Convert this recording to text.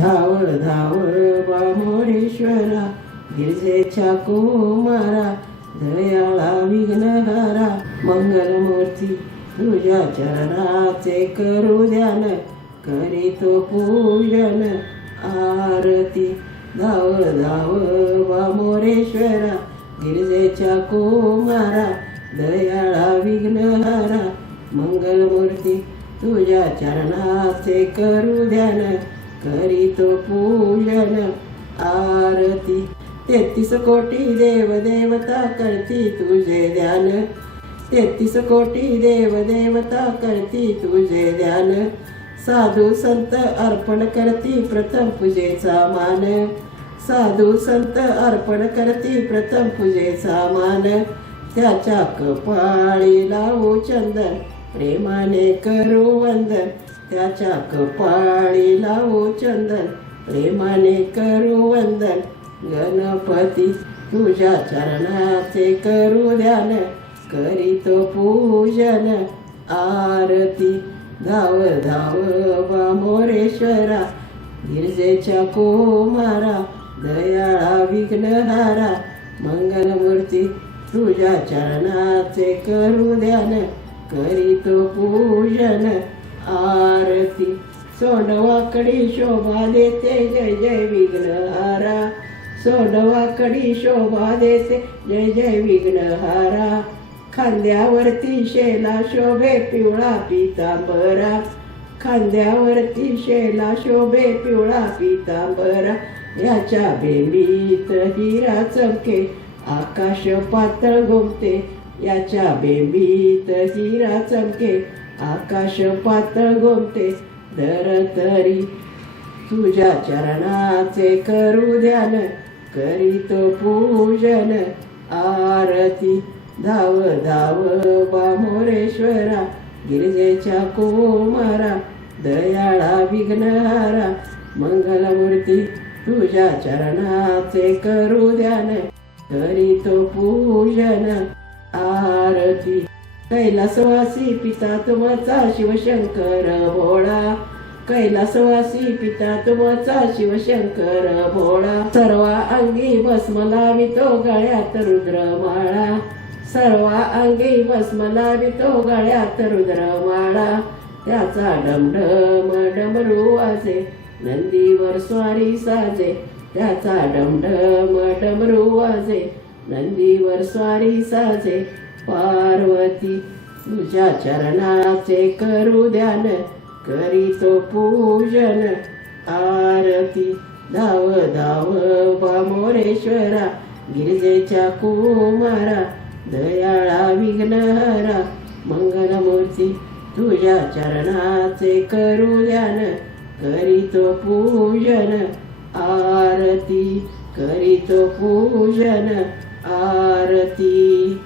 धावळ धावळ बामोरेश्वरा, गिरजेच्या कुमारा, दयाळा विघ्नहारा, मंगलमूर्ती तुझ्या चरणाचे करू ध्यान, करीतो पूजन आरती. धावळ धावळ बामोरेश्वरा, गिरजेच्या कुमारा, दयाळा विघ्नहारा, मंगलमूर्ती तुझ्या चरणाचे करू ध्यान, करीतो पूजन आरती. 33 कोटी देव देवता करती तुझे ध्यान, 33 कोटी देव देवता करती तुझे ध्यान, साधू संत अर्पण करती प्रथम पूजेचा मान, साधू संत अर्पण करती प्रथम पूजेचा मान, त्याच्या कपाळी लावू चंदन, प्रेमाने करू वंदन, त्याच्या कपाळी लावू चंदन, प्रेमाने करू वंदन. गणपती तुझ्या चरणाचे करू ध्यान, करीतो पूजन आरती. धावळ धावळ बामोरेश्वरा, गिरजेच्या कुमारा, दयाळा विघ्नहारा, मंगलमूर्ती तुझ्या चरणाचे करू ध्यान, करीतो पूजन आरती. सोंडवाकडी शोभा देते जय जय विघ्नहारा, सोंडवाकडी शोभा देते जय जय विघ्नहारा, खांद्यावरती शेला शोभे पिवळा पितांबरा, खांद्यावरती शेला शोभे पिवळा पितांबरा, याच्या बेंबीत हिरा चमके आकाश पातळ घुमते, याच्या बेंबीत हिरा चमके आकाश पातळ घुमते. दर तरी तुझ्या चरणाचे करू ध्यान, करीतो पूजन आरती. धाव धाव बामोरेश्वरा, गिरजेच्या कुमारा, दयाळा विघ्नहारा, मंगलमूर्ती तुझ्या चरणाचे करू ध्यान, करीतो पूजन आरती. कैलासवासी पिता तुमचा शिवशंकर भोळा, कैलासवासी पिता तुमचा शिवशंकर भोळा, सर्वा अंगी भस्म लावितो गळ्यात रुद्रमाळा, सर्वा अंगी भस्म लावितो गळ्यात रुद्रमाळा, त्याचा डमढम डमरू वाजे, नंदीवर स्वारी साजे, त्याचा डमढम डमरू वाजे, नंदीवर स्वारी साजे. पार्वती तुझ्या चरणाचे करू ध्यान, करीतो पूजन आरती. धाव धाव बामोरेश्वरा, गिरजेच्या कुमारा, दयाळा विघ्नहारा, मंगलमूर्ती तुझ्या चरणाचे करू ध्यान, करीतो पूजन आरती, करीतो पूजन आरती.